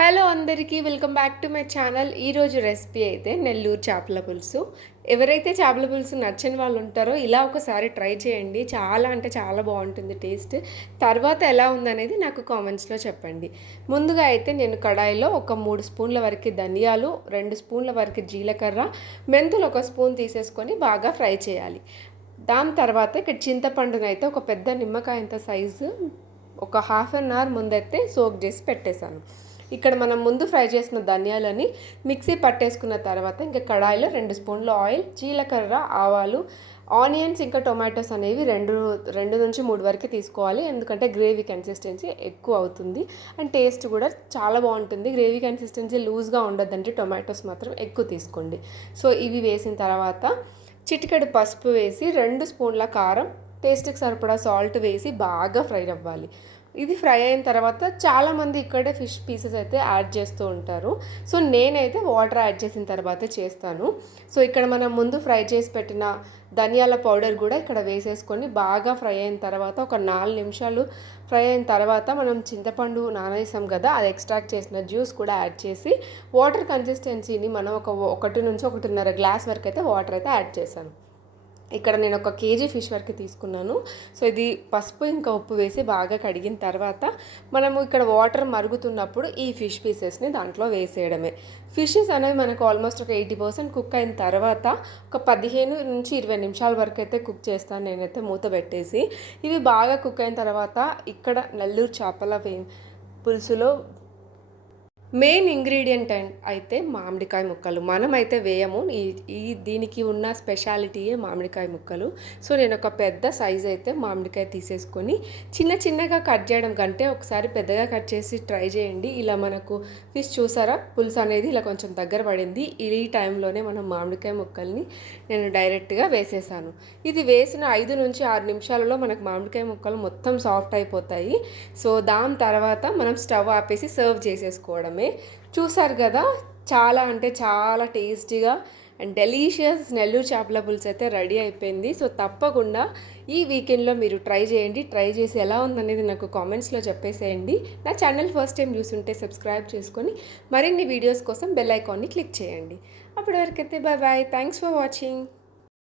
Hello అందరికీ welcome back to my channel. ఈరోజు recipe అయితే నెల్లూరు చేపల పులుసు. ఎవరైతే చేపల పులుసు నచ్చని వాళ్ళు ఉంటారో ఇలా ఒకసారి ట్రై చేయండి. చాలా అంటే చాలా బాగుంటుంది టేస్ట్. తర్వాత ఎలా ఉందనేది నాకు కామెంట్స్లో చెప్పండి. ముందుగా అయితే నేను కడాయిలో ఒక మూడు స్పూన్ల వరకు ధనియాలు రెండు స్పూన్ల వరకు జీలకర్ర మెంతులు ఒక స్పూన్ తీసేసుకొని బాగా ఫ్రై చేయాలి. దాని తర్వాత ఇక్కడ చింతపండునైతే ఒక పెద్ద నిమ్మకాయంత సైజు ఒక హాఫ్ అన్ అవర్ ముందైతే సోక్ చేసి పెట్టేశాను. ఇక్కడ మనం ముందు ఫ్రై చేసిన ధనియాలని మిక్సీ పట్టేసుకున్న తర్వాత ఇంకా కడాయిలో రెండు స్పూన్లు ఆయిల్ జీలకర్ర ఆవాలు ఆనియన్స్ ఇంకా టొమాటోస్ అనేవి రెండు రెండు నుంచి మూడు వరకు తీసుకోవాలి. ఎందుకంటే గ్రేవీ కన్సిస్టెన్సీ ఎక్కువ అవుతుంది. అండ్ టేస్ట్ కూడా చాలా బాగుంటుంది. గ్రేవీ కన్సిస్టెన్సీ లూజ్గా ఉండొద్దంటే టొమాటోస్ మాత్రం ఎక్కువ తీసుకోండి. సో ఇవి వేసిన తర్వాత చిటికెడు పసుపు వేసి రెండు స్పూన్ల కారం టేస్ట్కి సరిపడా సాల్ట్ వేసి బాగా ఫ్రై అవ్వాలి. ఇది ఫ్రై అయిన తర్వాత చాలామంది ఇక్కడే ఫిష్ పీసెస్ అయితే యాడ్ చేస్తూ ఉంటారు. సో నేనైతే వాటర్ యాడ్ చేసిన తర్వాతే చేస్తాను. సో ఇక్కడ మనం ముందు ఫ్రై చేసి పెట్టిన ధనియాల పౌడర్ కూడా ఇక్కడ వేసేసుకొని బాగా ఫ్రై అయిన తర్వాత ఒక నాలుగు నిమిషాలు ఫ్రై అయిన తర్వాత మనం చింతపండు నానేసాం కదా అది ఎక్స్ట్రాక్ట్ చేసిన జ్యూస్ కూడా యాడ్ చేసి వాటర్ కన్సిస్టెన్సీని మనం ఒక ఒకటి నుంచి ఒకటిన్నర గ్లాస్ వరకు అయితే వాటర్ అయితే యాడ్ చేశాను. ఇక్కడ నేను ఒక కేజీ ఫిష్ వరకు తీసుకున్నాను. సో ఇది పసుపు ఇంకా ఉప్పు వేసి బాగా కడిగిన తర్వాత మనము ఇక్కడ వాటర్ మరుగుతున్నప్పుడు ఈ ఫిష్ పీసెస్ని దాంట్లో వేసేయడమే. ఫిషెస్ అనేవి మనకు ఆల్మోస్ట్ ఒక ఎయిటీ పర్సెంట్ కుక్ అయిన తర్వాత ఒక పదిహేను నుంచి ఇరవై నిమిషాల వరకు అయితే కుక్ చేస్తాను నేనైతే మూత పెట్టేసి. ఇవి బాగా కుక్ అయిన తర్వాత ఇక్కడ నెల్లూరు చేపల పులుసులో మెయిన్ ఇంగ్రీడియంట్ అయితే మామిడికాయ ముక్కలు. మనమైతే వేయము. ఈ ఈ దీనికి ఉన్న స్పెషాలిటీయే మామిడికాయ ముక్కలు. సో నేను ఒక పెద్ద సైజ్ అయితే మామిడికాయ తీసేసుకొని చిన్న చిన్నగా కట్ చేయడం కంటే ఒకసారి పెద్దగా కట్ చేసి ట్రై చేయండి. ఇలా మనకు ఫిష్ చూసారా? పులుసు అనేది ఇలా కొంచెం దగ్గర పడింది. ఈ టైంలోనే మనం మామిడికాయ ముక్కల్ని నేను డైరెక్ట్గా వేసేసాను. ఇది వేసిన ఐదు నుంచి ఆరు నిమిషాలలో మనకు మామిడికాయ ముక్కలు మొత్తం సాఫ్ట్ అయిపోతాయి. సో దాని తర్వాత మనం స్టవ్ ఆపేసి సర్వ్ చేసేసుకోవడమే. చూసారు కదా చాలా అంటే చాలా టేస్టీగా అండ్ డెలీషియస్ నెల్లూరు చేపల పులుసు అయితే రెడీ అయిపోయింది. సో తప్పకుండా ఈ వీకెండ్లో మీరు ట్రై చేయండి. ట్రై చేసి ఎలా ఉందనేది నాకు కామెంట్స్లో చెప్పేసేయండి. నా ఛానల్ ఫస్ట్ టైం చూసుంటే సబ్స్క్రైబ్ చేసుకొని మరిన్ని వీడియోస్ కోసం బెల్ ఐకాన్ని క్లిక్ చేయండి. అప్పటి వరకైతే bye bye thanks for watching.